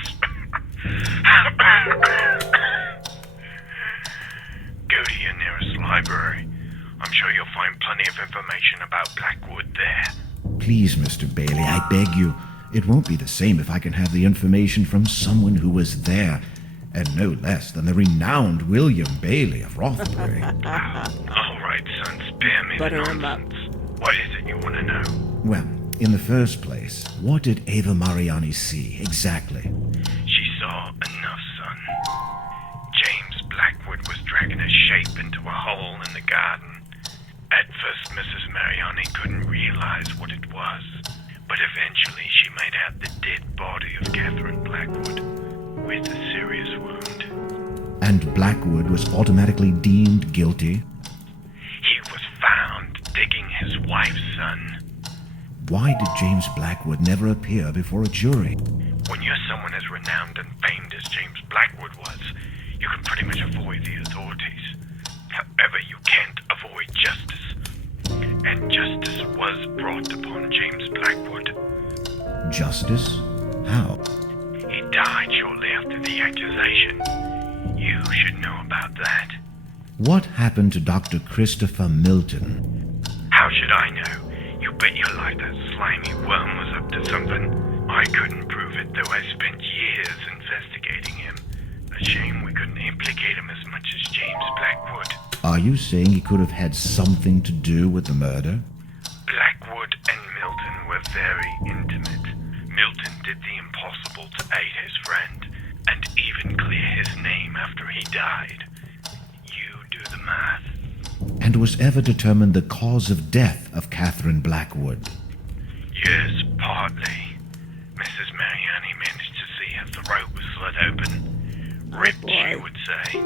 Go to your nearest library. I'm sure you'll find plenty of information about Blackwood there. Please, Mr. Bailey, I beg you. It won't be the same if I can have the information from someone who was there, and no less than the renowned William Bailey of Rothbury. All right, son, spare me Butter the him up. nonsense. What is it you want to know? Well, in the first place, what did Ava Mariani see exactly? She saw enough, son. James Blackwood was dragging a shape into a hole in the garden. At first, Mrs. Mariani couldn't realize what it was, but eventually she made out the dead body of Catherine Blackwood with a serious wound. And Blackwood was automatically deemed guilty? He was found digging his wife's son. Why did James Blackwood never appear before a jury? When you're someone as renowned and famed as James Blackwood was, you can pretty much avoid the authorities. However, you can't avoid justice. And justice was brought upon James Blackwood. Justice? How? He died shortly after the accusation. You should know about that. What happened to Dr. Christopher Milton? How should I know? You bet your life that slimy worm was up to something. I couldn't prove it, though I spent years investigating him. A shame we couldn't implicate him as much as James Blackwood. Are you saying he could have had something to do with the murder? Blackwood and Milton were very intimate. Milton did the impossible to aid his friend, and even clear his name after he died. You do the math. And was ever determined the cause of death of Catherine Blackwood? Yes, partly. Mrs. Mariani managed to see her throat was slit open. Ripped, boy. she would say.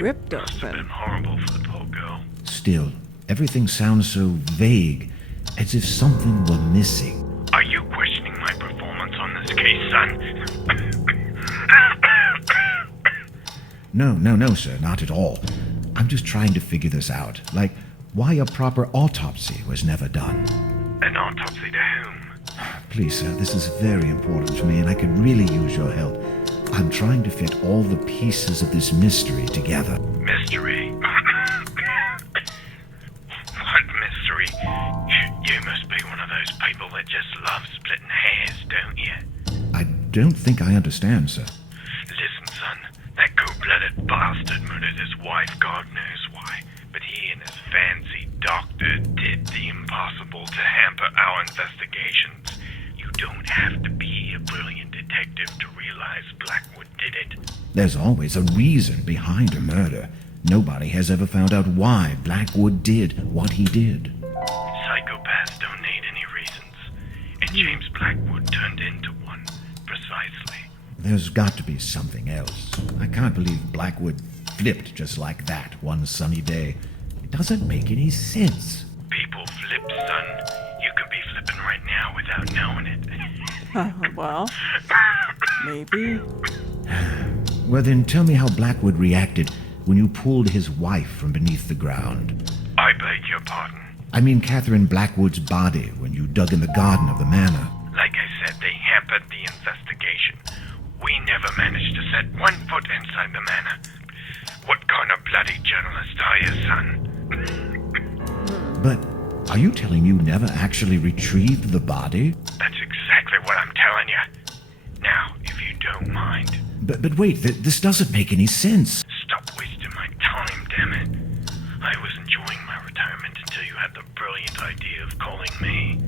Ripped Must have been open. horrible for the poor girl. Still, everything sounds so vague, as if something were missing. Are you questioning my performance on this case, son? No, sir, not at all. I'm just trying to figure this out, like why a proper autopsy was never done. An autopsy to whom? Please, sir, this is very important to me, and I could really use your help. I'm trying to fit all the pieces of this mystery together. Mystery? What mystery? You must be one of those people that just love splitting hairs, don't you? I don't think I understand, sir. Listen, son, that cold-blooded bastard murdered his wife, God knows why. But he and his fancy doctor did the impossible to hamper our investigations. You don't have to be a brilliant detective to realize Blackwood did it. There's always a reason behind a murder. Nobody has ever found out why Blackwood did what he did. Psychopaths don't need any reasons. And James Blackwood turned into one, precisely. There's got to be something else. I can't believe Blackwood flipped just like that one sunny day. It doesn't make any sense. People flip, son. You could be flipping right now without knowing it. Well, maybe. Well, then tell me how Blackwood reacted when you pulled his wife from beneath the ground. I I beg your pardon. I mean Catherine Blackwood's body when you dug in the garden of the manor. Like I said, they hampered the investigation. We never managed to set 1 foot inside the manor. What kind of bloody journalist are you, son? But are you telling you never actually retrieved the body? That's exactly what I'm telling you. Now, if you don't mind. But wait, this doesn't make any sense. Stop wasting my time, damn it. I was enjoying my retirement until you had the brilliant idea of calling me.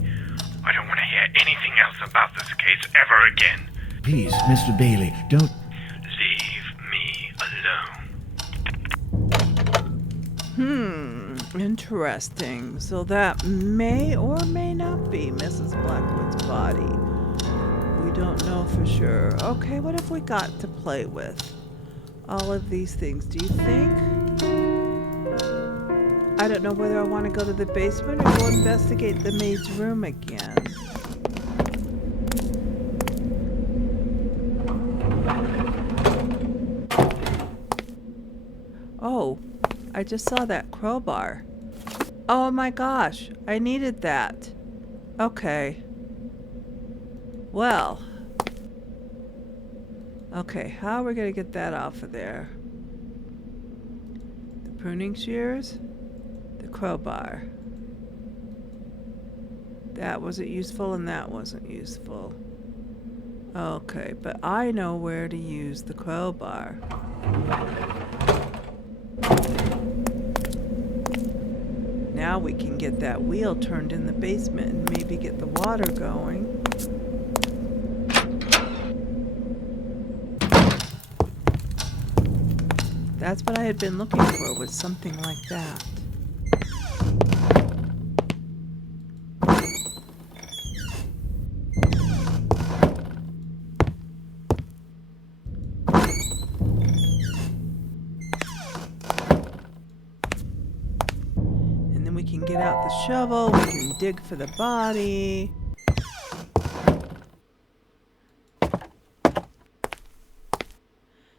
I don't want to hear anything else about this case ever again. Please, Mr. Bailey, don't... Leave me alone. Interesting. So that may or may not be Mrs. Blackwood's body. We don't know for sure. Okay, what have we got to play with? All of these things. Do you think? I don't know whether I want to go to the basement or go investigate the maid's room again. Oh, I just saw that crowbar. Oh my gosh, I needed that. Okay. Well. Okay, how are we going to get that off of there? The pruning shears? The crowbar. That wasn't useful and that wasn't useful. Okay, but I know where to use the crowbar. Now we can get that wheel turned in the basement and maybe get the water going. That's what I had been looking for, was something like that. Get out the shovel, we can dig for the body.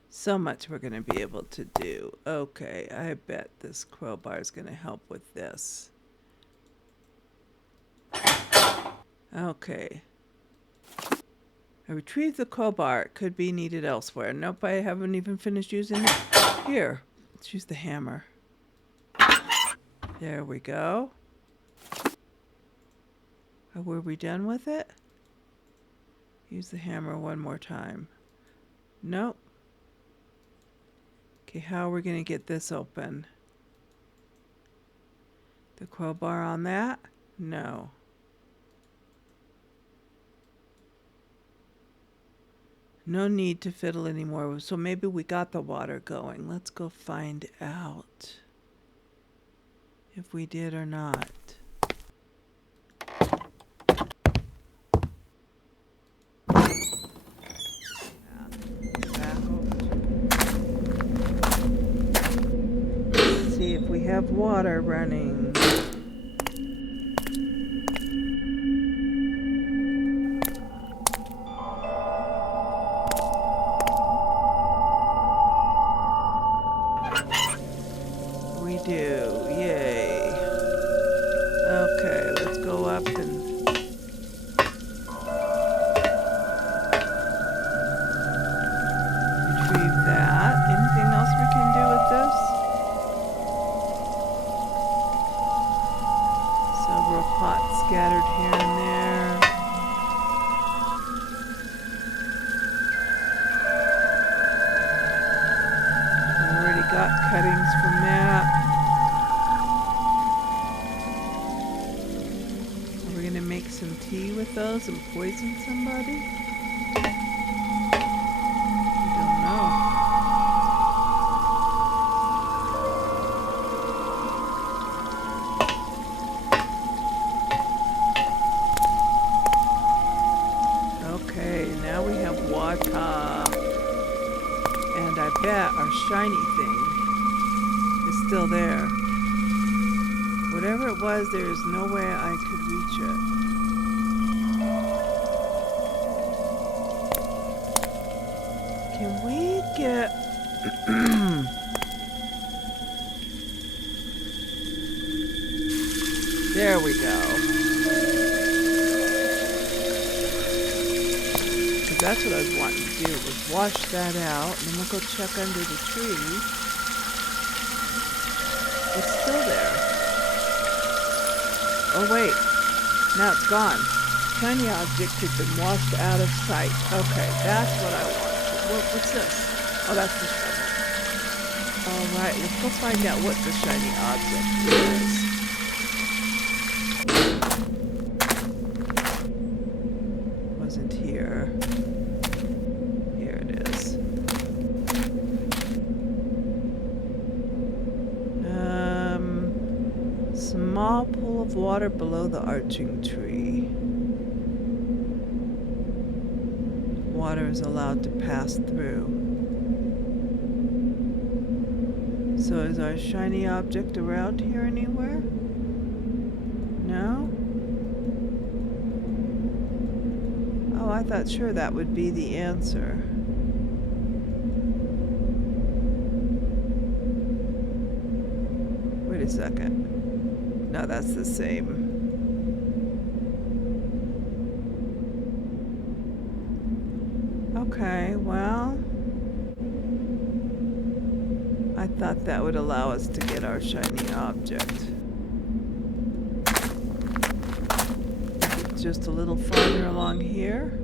So much we're going to be able to do. Okay, I bet this crowbar is going to help with this. Okay. I retrieved the crowbar. It could be needed elsewhere. Nope, I haven't even finished using it. Here, let's use the hammer. There we go. Oh, were we done with it? Use the hammer one more time. Nope. Okay, how are we going to get this open? The crowbar on that? No. No need to fiddle anymore. So maybe we got the water going. Let's go find out if we did or not. Let's see if we have water running. We do. Yay. Okay, let's go up and retrieve that. Anything else we can do with this? Several pots scattered here and there. We already got cuttings from that. Are we gonna make some tea with those and poison somebody? I don't know. Okay, now we have water. And I bet our shiny thing is still there. Whatever it was, there is no way I could reach it. Can we get... There we go. Because that's what I was wanting to do, was wash that out, and then we'll go check under the tree. It's still there. Oh wait, now it's gone. Shiny object has been washed out of sight. Okay, that's what I want. What's this? Oh, that's the shovel. Alright, let's go find out what the shiny object is. Wasn't here. Here it is. Small pool of water below the arching tree. Water is allowed to pass through. So is our shiny object around here anywhere? No? Oh, I thought sure that would be the answer. Wait a second. No, that's the same. Okay, well, I thought that would allow us to get our shiny object. Just a little farther along here.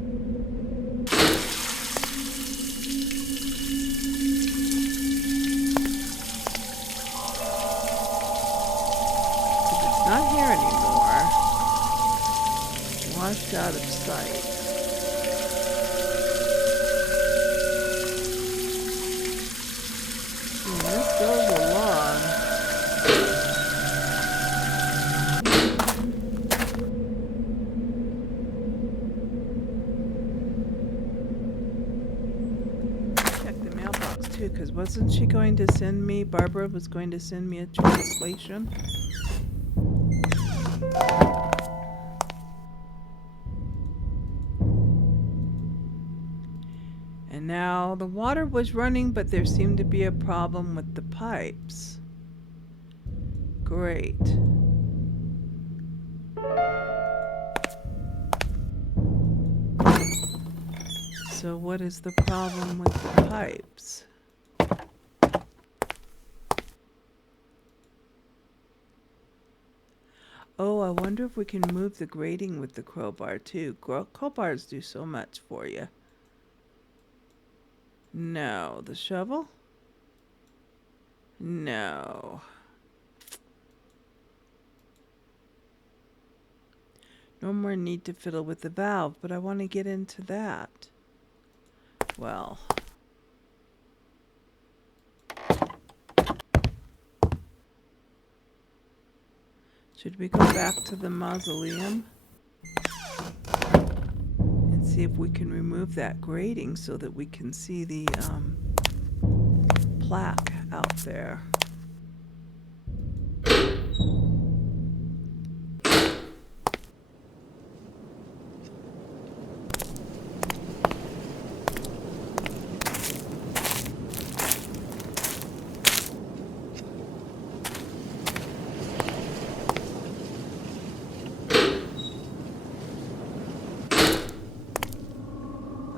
It's not here anymore. Washed out of sight. This goes along. Check the mailbox too, because wasn't she going to send me, Barbara was going to send me a translation? And now the water was running, but there seemed to be a problem with the pipes. Great. So what is the problem with the pipes? Oh, I wonder if we can move the grating with the crowbar too. Crowbars do so much for you. No. The shovel? No. No more need to fiddle with the valve, but I want to get into that. Well. Should we go back to the mausoleum? And see if we can remove that grating so that we can see the plaque out there.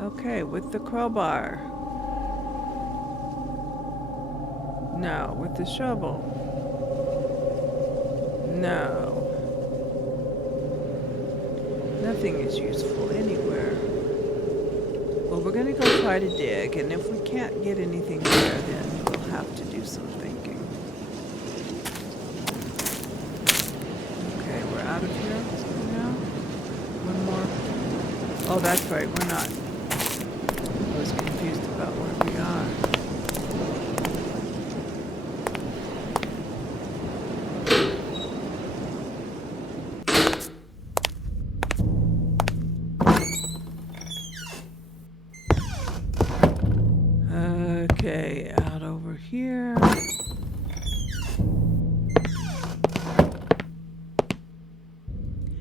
Okay, with the crowbar. No, with the shovel. No. Nothing is useful anywhere. Well, we're gonna go try to dig, and if we can't get anything there, then we'll have to do some thinking. Okay, we're out of here now. One more. Oh, that's right, we're not. I was confused about where we are. Okay, out over here.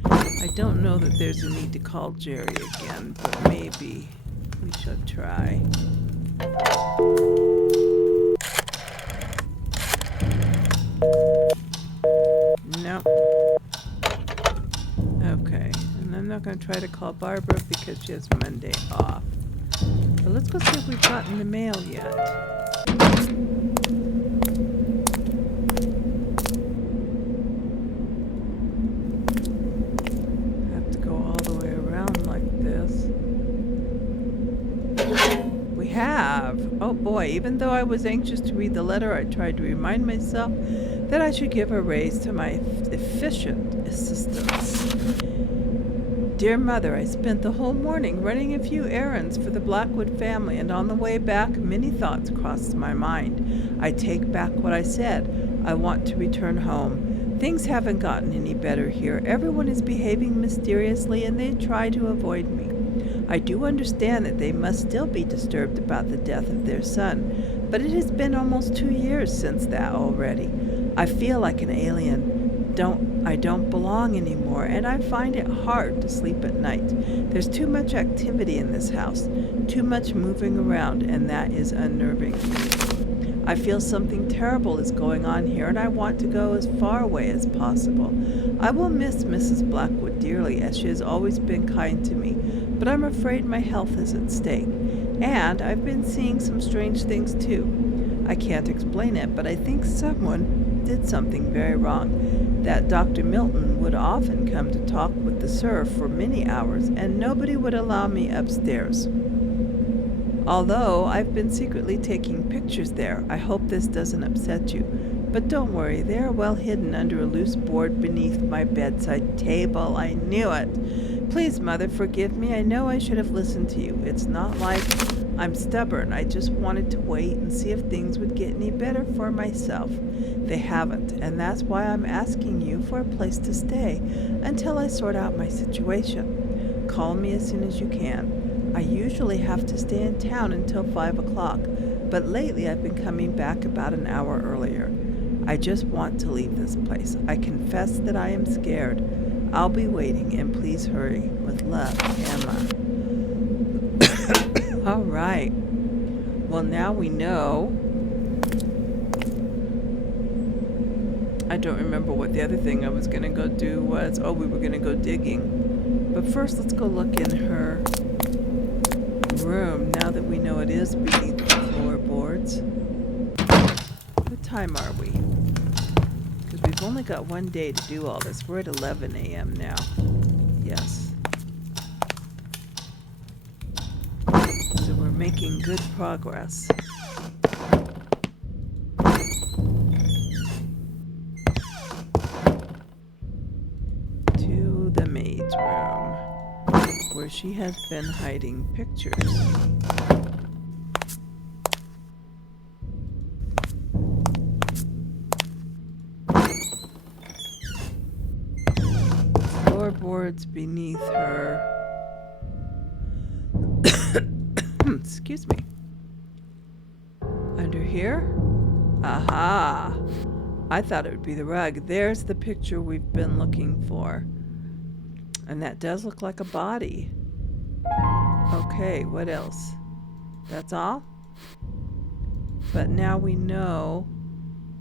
I don't know that there's a need to call Jerry again, but maybe we should try. Nope. not going to try to call Barbara because she has Monday off. But let's go see if we've gotten the mail yet. Have to go all the way around like this. We have! Oh boy, even though I was anxious to read the letter, I tried to remind myself that I should give a raise to my efficient assistants. Dear Mother, I spent the whole morning running a few errands for the Blackwood family, and on the way back many thoughts crossed my mind. I take back what I said. I want to return home. Things haven't gotten any better here. Everyone is behaving mysteriously, and they try to avoid me. I do understand that they must still be disturbed about the death of their son, but it has been almost 2 years since that already. I feel like an alien. I don't belong anymore, and I find it hard to sleep at night. There's too much activity in this house, too much moving around, and that is unnerving to me. I feel something terrible is going on here, and I want to go as far away as possible. I will miss Mrs. Blackwood dearly, as she has always been kind to me, but I'm afraid my health is at stake. And I've been seeing some strange things too. I can't explain it, but I think someone did something very wrong. That Dr. Milton would often come to talk with the sir for many hours, and nobody would allow me upstairs. Although I've been secretly taking pictures there, I hope this doesn't upset you. But don't worry, they are well hidden under a loose board beneath my bedside table. I knew it. Please, Mother, forgive me. I know I should have listened to you. It's not like I'm stubborn. I just wanted to wait and see if things would get any better for myself. They haven't, and that's why I'm asking you for a place to stay until I sort out my situation. Call me as soon as you can. I usually have to stay in town until 5 o'clock, but lately I've been coming back about an hour earlier. I just want to leave this place. I confess that I am scared. I'll be waiting, and please hurry. With love, Emma. All right. Well, now we know. I don't remember what the other thing I was going to go do was. Oh, we were going to go digging. But first, let's go look in her room, now that we know it is beneath the floorboards. What time are we? Because we've only got one day to do all this. We're at 11 a.m. now. Yes. So we're making good progress. To the maid's room, where she has been hiding pictures. Floorboards beneath her. Excuse me. Under here? Aha! I thought it would be the rug. There's the picture we've been looking for. And that does look like a body. Okay, what else? That's all? But now we know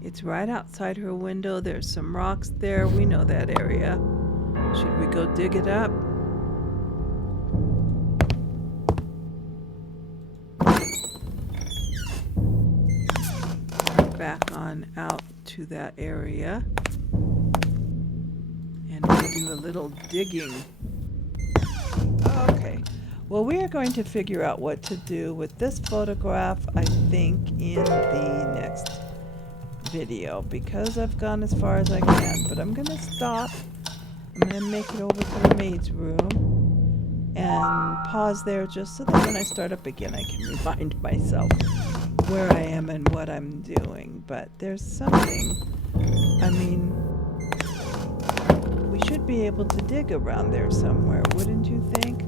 it's right outside her window. There's some rocks there. We know that area. Should we go dig it up? Back on out to that area. And we'll do a little digging. Okay. Well, we are going to figure out what to do with this photograph, I think, in the next video, because I've gone as far as I can. But I'm going to stop. I'm going to make it over to the maid's room and pause there just so that when I start up again, I can remind myself where I am and what I'm doing. But there's something, I mean, we should be able to dig around there somewhere, wouldn't you think?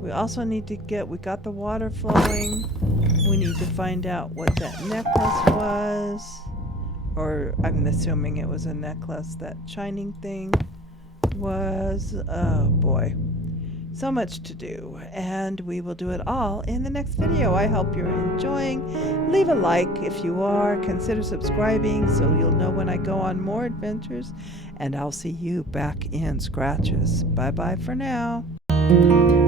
We also need to we got the water flowing. We need to find out what that necklace was. Or I'm assuming it was a necklace, that shining thing was. Oh boy. So much to do, and we will do it all in the next video. I hope you're enjoying. Leave a like if you are. Consider subscribing so you'll know when I go on more adventures, and I'll see you back in Scratches. Bye bye for now. you.